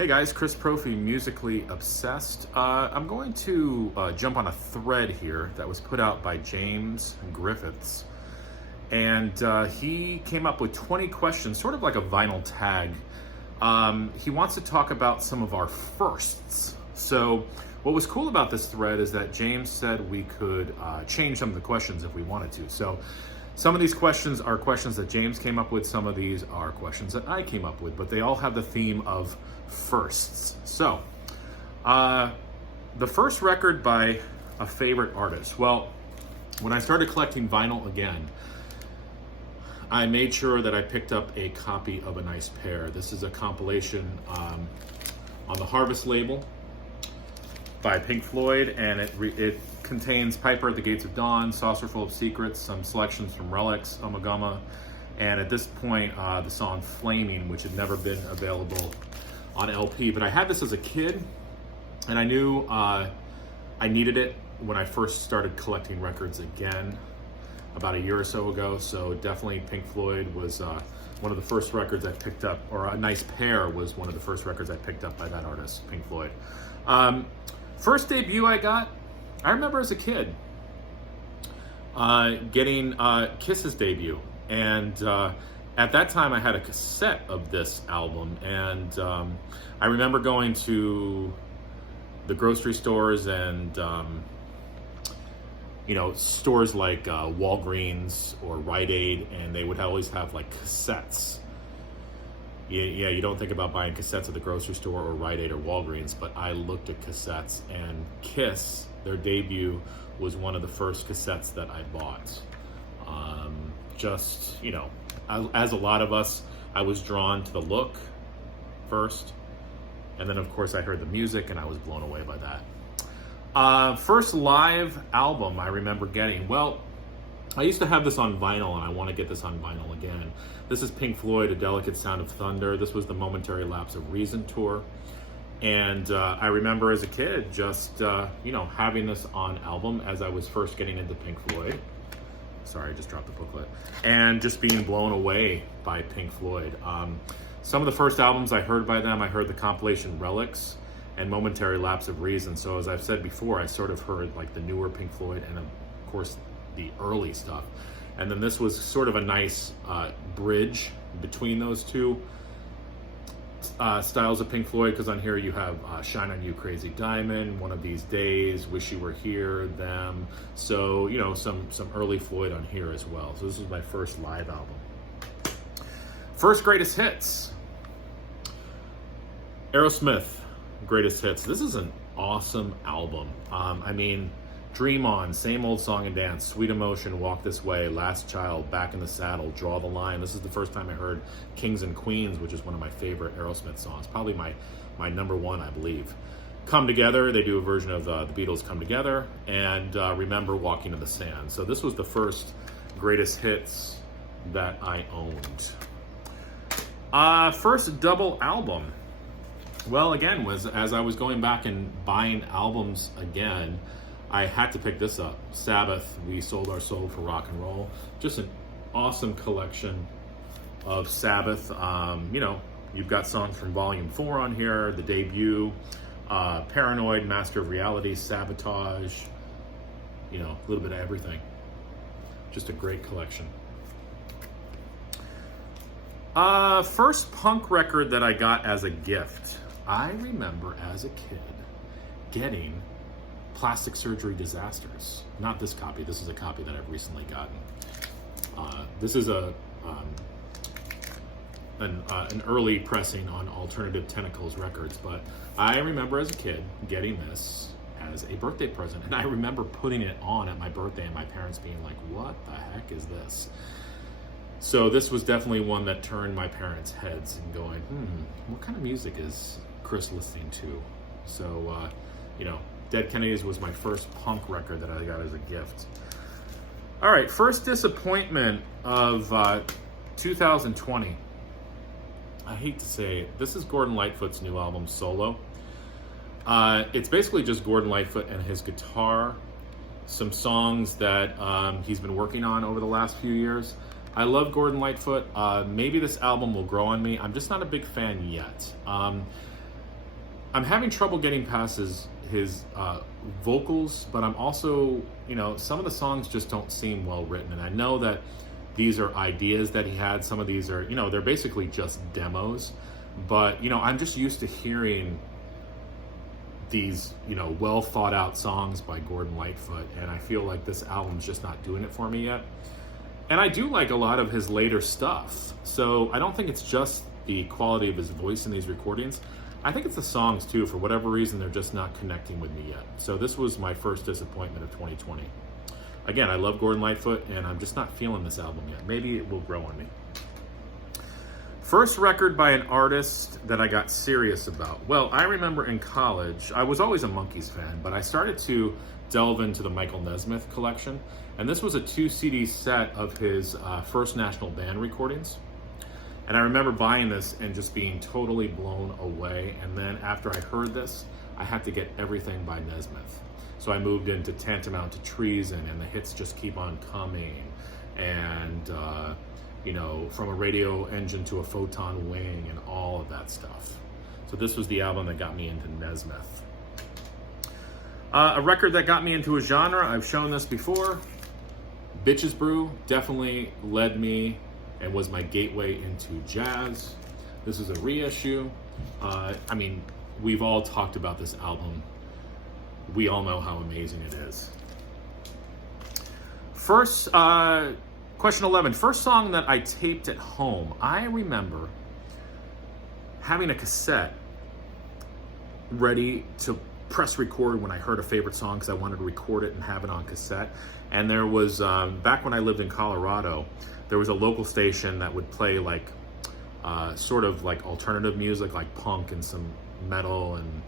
Hey guys, Chris Profi, Musically Obsessed. I'm going to jump on a thread here that was put out by James Griffiths. And he came up with 20 questions, sort of like a vinyl tag. He wants to talk about some of our firsts. So what was cool about this thread is that James said we could change some of the questions if we wanted to. So some of these questions are questions that James came up with. Some of these are questions that I came up with, but they all have the theme of firsts. So the first record by a favorite artist. Well, when I started collecting vinyl again, I made sure that I picked up a copy of A Nice Pair. This is a compilation on the Harvest label by Pink Floyd, and it contains Piper at the Gates of Dawn, Saucer Full of Secrets, some selections from Relics, Omagama, and at this point, the song Flaming, which had never been available on LP. But I had this as a kid, and I knew I needed it when I first started collecting records again about a year or so ago. So definitely Pink Floyd was one of the first records I picked up, or A Nice Pair was one of the first records I picked up by that artist, Pink Floyd. First debut I got, I remember as a kid getting Kiss's debut. And at that time I had a cassette of this album, and I remember going to the grocery stores and stores like Walgreens or Rite Aid, and they would always have like cassettes. Yeah, you don't think about buying cassettes at the grocery store or Rite Aid or Walgreens, but I looked at cassettes, and Kiss, their debut, was one of the first cassettes that I bought. As a lot of us, I was drawn to the look first, and then of course I heard the music and I was blown away by that. First live album I remember getting, well, I used to have this on vinyl, and I want to get this on vinyl again. This is Pink Floyd, A Delicate Sound of Thunder. This was the Momentary Lapse of Reason tour. And I remember as a kid just, having this on album as I was first getting into Pink Floyd. Sorry, I just dropped the booklet. And just being blown away by Pink Floyd. Some of the first albums I heard by them, I heard the compilation Relics and Momentary Lapse of Reason. So as I've said before, I sort of heard like the newer Pink Floyd and of course the early stuff. And then this was sort of a nice bridge between those two styles of Pink Floyd, because on here you have Shine On You, Crazy Diamond, One of These Days, Wish You Were Here, Them. So, some early Floyd on here as well. So this was my first live album. First greatest hits. Aerosmith, Greatest Hits. This is an awesome album. Dream On, Same Old Song and Dance, Sweet Emotion, Walk This Way, Last Child, Back in the Saddle, Draw the Line. This is the first time I heard Kings and Queens, which is one of my favorite Aerosmith songs. Probably my number one, I believe. Come Together, they do a version of the Beatles' Come Together, and Remember Walking in the Sand. So this was the first greatest hits that I owned. First double album. Well, again, was as I was going back and buying albums again, I had to pick this up. Sabbath, We Sold Our Soul for Rock and Roll. Just an awesome collection of Sabbath. You've got songs from Volume 4 on here, the debut, Paranoid, Master of Reality, Sabotage, a little bit of everything. Just a great collection. First punk record that I got as a gift. I remember as a kid getting Plastic Surgery Disasters. Not this copy. This is a copy that I've recently gotten. This is an early pressing on Alternative Tentacles Records, but I remember as a kid getting this as a birthday present, and I remember putting it on at my birthday and my parents being like, what the heck is this? So this was definitely one that turned my parents' heads and going, what kind of music is Chris listening to? So, Dead Kennedys was my first punk record that I got as a gift. All right, first disappointment of 2020. I hate to say it. This is Gordon Lightfoot's new album, Solo. It's basically just Gordon Lightfoot and his guitar, some songs that he's been working on over the last few years. I love Gordon Lightfoot. Maybe this album will grow on me. I'm just not a big fan yet. I'm having trouble getting past his vocals, but I'm also, some of the songs just don't seem well written. And I know that these are ideas that he had. Some of these are, they're basically just demos. But, I'm just used to hearing these, well thought out songs by Gordon Lightfoot. And I feel like this album's just not doing it for me yet. And I do like a lot of his later stuff. So I don't think it's just the quality of his voice in these recordings. I think it's the songs too. For whatever reason, they're just not connecting with me yet. So this was my first disappointment of 2020. Again, I love Gordon Lightfoot, and I'm just not feeling this album yet. Maybe it will grow on me. First record by an artist that I got serious about. Well, I remember in college, I was always a Monkees fan, but I started to delve into the Michael Nesmith collection. And this was a 2 CD set of his first National Band recordings. And I remember buying this and just being totally blown away. And then after I heard this, I had to get everything by Nesmith. So I moved into Tantamount to Treason, and the hits just keep on coming. And, from a radio engine to a photon wing and all of that stuff. So this was the album that got me into Nesmith. A record that got me into a genre, I've shown this before. Bitches Brew definitely led me and was my gateway into jazz. This is a reissue. We've all talked about this album. We all know how amazing it is. First, question 11. First song that I taped at home. I remember having a cassette ready to press record when I heard a favorite song because I wanted to record it and have it on cassette. And there was, back when I lived in Colorado, there was a local station that would play sort of like alternative music, like punk and some metal and,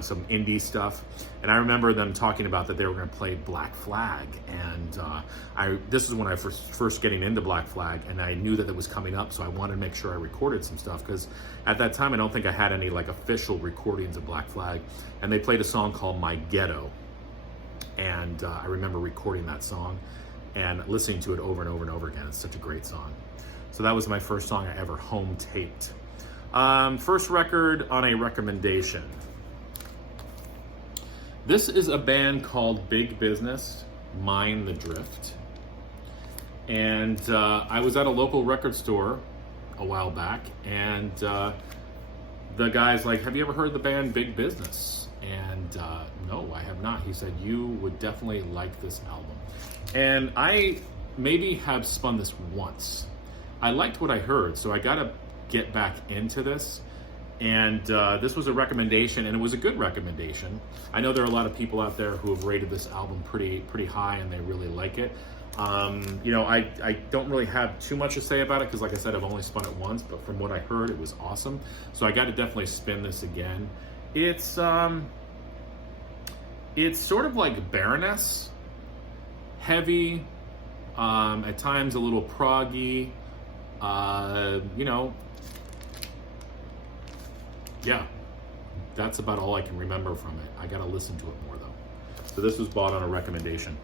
some indie stuff. And I remember them talking about that they were going to play Black Flag. And this is when I first getting into Black Flag, and I knew that it was coming up, so I wanted to make sure I recorded some stuff, because at that time I don't think I had any official recordings of Black Flag. And they played a song called My Ghetto. And I remember recording that song and listening to it over and over and over again. It's such a great song. So that was my first song I ever home taped. First record on a recommendation. This is a band called Big Business, Mind the Drift. And I was at a local record store a while back, and the guy's like, have you ever heard the band Big Business? And no, I have not. He said, you would definitely like this album. And I maybe have spun this once. I liked what I heard, so I got to get back into this. And this was a recommendation, and it was a good recommendation. I know there are a lot of people out there who have rated this album pretty high, and they really like it. I don't really have too much to say about it because, like I said, I've only spun it once. But from what I heard, it was awesome. So I got to definitely spin this again. It's sort of like Baroness, heavy, at times a little proggy. Yeah, that's about all I can remember from it. I gotta listen to it more though. So this was bought on a recommendation.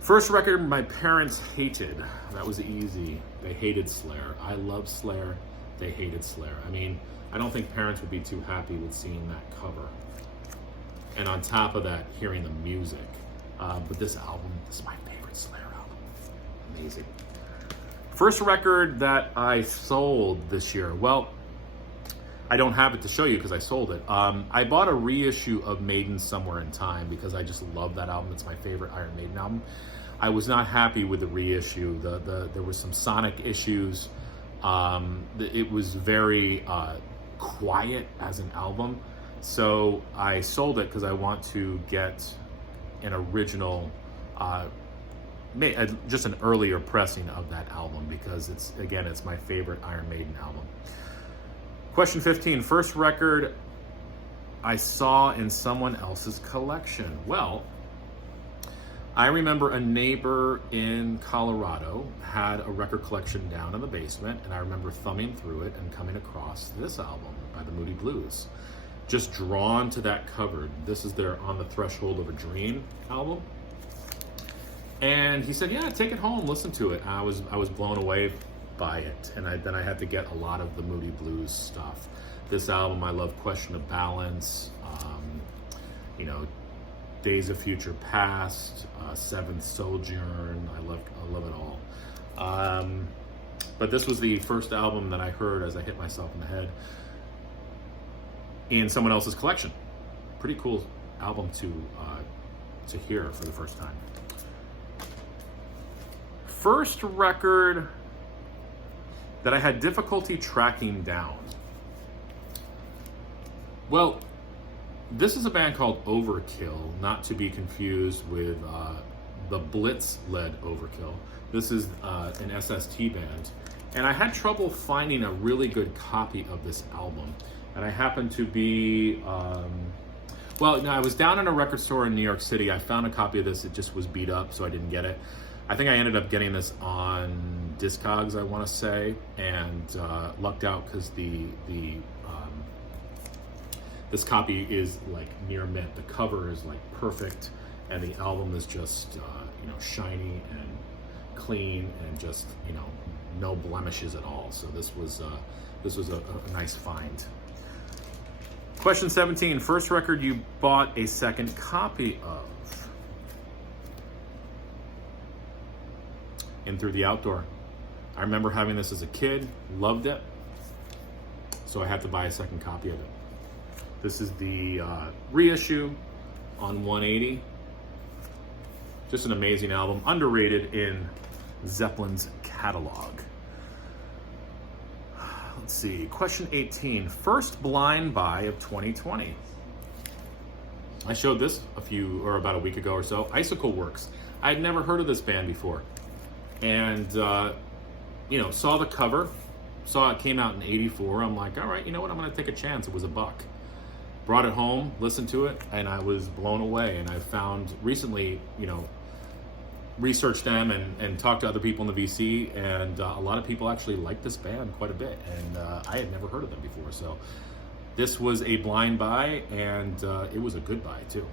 First record my parents hated. That was easy. They hated Slayer. I love Slayer. They hated Slayer. I don't think parents would be too happy with seeing that cover. And on top of that, hearing the music. But this album is my favorite Slayer album. Amazing. First record that I sold this year. Well, I don't have it to show you because I sold it. I bought a reissue of Maiden Somewhere in Time because I just love that album. It's my favorite Iron Maiden album. I was not happy with the reissue. There were some sonic issues. It was very quiet as an album. So I sold it because I want to get an original, just an earlier pressing of that album because it's my favorite Iron Maiden album. Question 15, first record I saw in someone else's collection. Well, I remember a neighbor in Colorado had a record collection down in the basement, and I remember thumbing through it and coming across this album by the Moody Blues. Just drawn to that cover. This is their On the Threshold of a Dream album. And he said, yeah, take it home, listen to it. I was blown away by it, and then I had to get a lot of the Moody Blues stuff. this album. I love Question of Balance, you know, Days of Future Past, Seventh Sojourn. I love it all. But this was the first album that I heard as I hit myself in the head in someone else's collection. Pretty cool album to hear for the first time. First record that I had difficulty tracking down. Well, this is a band called Overkill, not to be confused with the Blitz-led Overkill. This is an SST band, and I had trouble finding a really good copy of this album. And I happened to be, I was down in a record store in New York City. I found a copy of this. It just was beat up, so I didn't get it. I think I ended up getting this on Discogs, I want to say, and lucked out because this copy is like near mint. The cover is like perfect, and the album is just shiny and clean and just no blemishes at all. So this was a nice find. Question 17: first record you bought a second copy of? In Through the Outdoor. I remember having this as a kid, loved it, so I had to buy a second copy of it. This is the reissue on 180. Just an amazing album, underrated in Zeppelin's catalog. Let's see, question 18. First blind buy of 2020. I showed this about a week ago or so. Icicle Works. I'd never heard of this band before. And, saw the cover, saw it came out in 84. I'm like, all right, you know what? I'm going to take a chance. It was $1. Brought it home, listened to it, and I was blown away. And I found recently, researched them and talked to other people in the VC, and a lot of people actually like this band quite a bit. And I had never heard of them before. So this was a blind buy, and it was a good buy, too.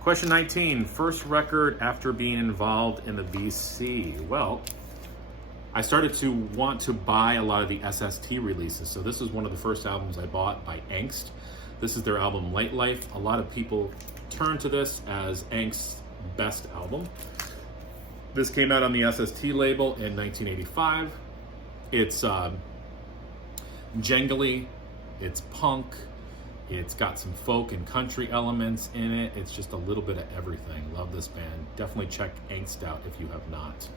Question 19, first record after being involved in the VC. Well, I started to want to buy a lot of the SST releases. So this is one of the first albums I bought by Angst. This is their album Light Life. A lot of people turn to this as Angst's best album. This came out on the SST label in 1985. It's jangly, it's punk, it's got some folk and country elements in it. It's just a little bit of everything. Love this band. Definitely check Angst out if you have not.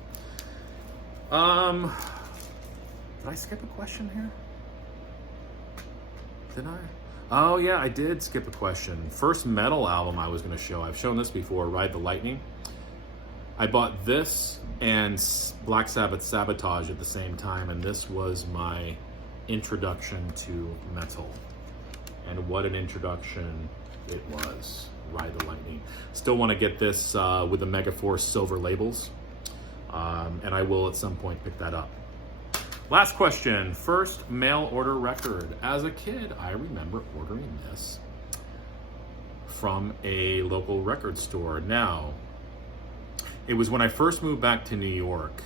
Did I skip a question here? Did I? Oh yeah, I did skip a question. First metal album I was going to show. I've shown this before, Ride the Lightning. I bought this and Black Sabbath Sabotage at the same time, and this was my introduction to metal. And what an introduction it was, Ride the Lightning. Still want to get this with the Megaforce silver labels, and I will at some point pick that up. Last question, first mail order record. As a kid, I remember ordering this from a local record store. Now, it was when I first moved back to New York.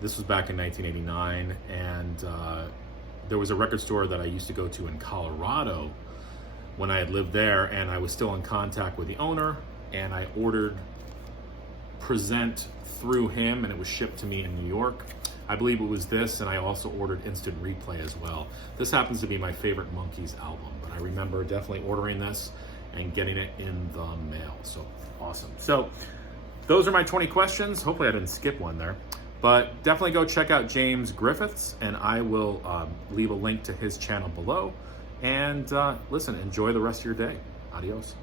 This was back in 1989, and there was a record store that I used to go to in Colorado when I had lived there, and I was still in contact with the owner, and I ordered Present through him, and it was shipped to me in New York. I believe it was this, and I also ordered Instant Replay as well. This happens to be my favorite Monkees album, but I remember definitely ordering this and getting it in the mail. So awesome. So those are my 20 questions. Hopefully I didn't skip one there. But definitely go check out James Griffiths, and I will leave a link to his channel below. And listen, enjoy the rest of your day. Adios.